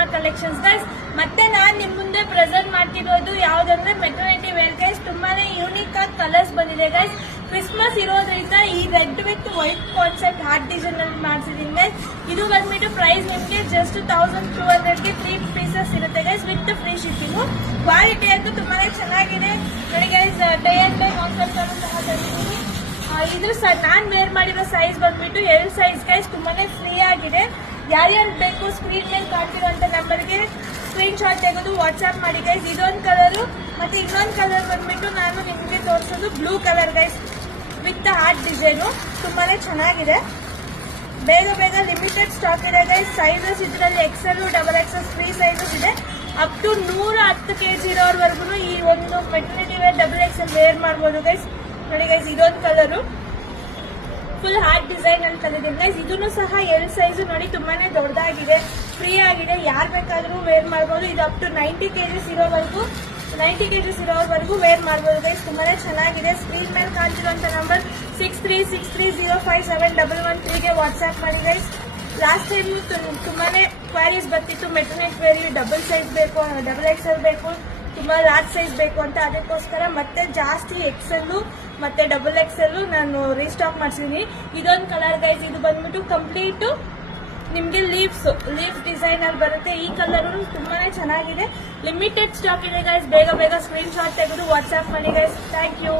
Karishma collections guys. ಮತ್ತೆ ನಾನ್ ನಿಮ್ ಮುಂದೆ ಪ್ರೆಸೆಂಟ್ ಮಾಡ್ತಿರೋದು ಯಾವ್ದಂದ್ರೆ ಮೆಟರ್ನಿಟಿ ವೇರ್ ಗೈಸ್. ತುಂಬಾನೇ ಯೂನಿಕ್ ಆಗಿ ಕಲರ್ಸ್ ಬಂದಿದೆ ಗೈಸ್. ಕ್ರಿಸ್ಮಸ್ ಇರೋದ್ರಿಂದ ಈ red with white concept heart design ಅಲ್ಲಿ ಮಾಡ್ಸಿದೀನಿ ಗೈಸ್. ಇದು ಬಂದ್ಬಿಟ್ಟು ಪ್ರೈಸ್ ನಿಮ್ಗೆ ಜಸ್ಟ್ 1200ಗೆ 3 ಪೀಸಸ್ ಇರುತ್ತೆ guys with free shipping. Quality ಅಂತೂ ತುಂಬಾನೇ ಚೆನ್ನಾಗಿದೆ ನೋಡಿ guys. Day and day concept ಅನ್ನು ಸಹ ತಂದಿದ್ದೀನಿ. ಇದು ನಾನ್ ವೇರ್ ಮಾಡಿರೋ ಸೈಜ್ ಬಂದ್ಬಿಟ್ಟು ಎಲ್ ಸೈಜ್ ಗೈಸ್. ತುಂಬಾನೇ ಫ್ರೀ ಆಗಿದೆ. ಯಾರ್ಯಾರು ಬೇಕು ಸ್ಕ್ರೀನ್ ಮೇಲೆ ಕಾಣ್ತಿರುವಂತ ನಂಬರ್ಗೆ ಸ್ಕ್ರೀನ್ ಶಾಟ್ ತೆಗೆದು ವಾಟ್ಸ್ಆಪ್ ಮಾಡಿ ಗೈಸ್. ಇದೊಂದು ಕಲರ್ ಮತ್ತೆ ಇನ್ನೊಂದು ಕಲರ್ ಬಂದ್ಬಿಟ್ಟು ನಾನು ನಿಮ್ಗೆ ತೋರಿಸೋದು blue colour guys with heart design. ತುಂಬಾನೇ ಚೆನ್ನಾಗಿದೆ. ಬೇಗ ಬೇಗ ಲಿಮಿಟೆಡ್ ಸ್ಟಾಕ್ ಇದೆ ಗೈಸ್. ಸೈಜಸ್ ಇದರಲ್ಲಿ XL, XXL ಫ್ರೀ ಸೈಜಸ್ ಇದೆ. ಅಪ್ ಟು 110 kg ಇರೋವರೆಗೂ ಈ ಒಂದು ಮೆಟರ್ನಿಟಿ ವೇರ್ XXL ವೇರ್ ಮಾಡ್ಬೋದು ಗೈಸ್. ನೋಡಿ ಗೈಸ್, ಇದೊಂದು ಕಲರು ಫುಲ್ ಹಾರ್ಟ್ ಡಿಸೈನ್ ಅಂತ ತಂದಿದ್ದೀನಿ ಗೈಸ್. ಇದನ್ನು ಸಹ ಎಲ್ ಸೈಜ್ ನೋಡಿ, ತುಂಬಾನೇ ದೊಡ್ಡದಾಗಿದೆ, ಫ್ರೀ ಆಗಿದೆ. ಯಾರು ಬೇಕಾದ್ರೂ ವೇರ್ ಮಾಡ್ಬೋದು. ಇದು ಅಪ್ ಟು 90 kg ಇರೋವರೆಗೂ ವೇರ್ ಮಾಡ್ಬೋದು ಗೈಸ್. ತುಂಬಾನೇ ಚೆನ್ನಾಗಿದೆ. ಸ್ಕ್ರೀನ್ ಮೇಲೆ ಕಾಣ್ತಿರುವಂತ ನಂಬರ್ 6363057113ಗೆ ವಾಟ್ಸ್ಆಪ್ ಮಾಡಿ ಗೈಸ್. ಲಾಸ್ಟ್ ಟೈಮ್ ತುಂಬಾನೇ ಕ್ವಾರೀಸ್ ಬರ್ತಿತ್ತು, ಮೆಟರ್ನಿಟಿ ವೇರ್ ಡಬಲ್ ಸೈಜ್ ಬೇಕು, XXL ಬೇಕು, ತುಂಬಾ ಲಾರ್ಜ್ ಸೈಜ್ ಬೇಕು ಅಂತ. ಅದಕ್ಕೋಸ್ಕರ ಮತ್ತೆ ಜಾಸ್ತಿ XL ಮತ್ತೆ XXL ನಾನು ರೀಸ್ಟಾಕ್ ಮಾಡಿಸಿದೀನಿ. ಇದೊಂದು ಕಲರ್ ಗೈಸ್. ಇದು ಬಂದ್ಬಿಟ್ಟು ಕಂಪ್ಲೀಟ್ ನಿಮ್ಗೆ ಲೀವ್ಸ್ ಡಿಸೈನ್ ಅಲ್ಲಿ ಬರುತ್ತೆ. ಈ ಕಲರ್ ತುಂಬಾನೇ ಚೆನ್ನಾಗಿದೆ. ಲಿಮಿಟೆಡ್ ಸ್ಟಾಕ್ ಇದೆ ಗೈಸ್. ಬೇಗ ಬೇಗ ಸ್ಕ್ರೀನ್ ಶಾಟ್ ತೆಗೆದು ವಾಟ್ಸ್ಆಪ್ ಮಾಡಿ ಗೈಸ್. Thank you.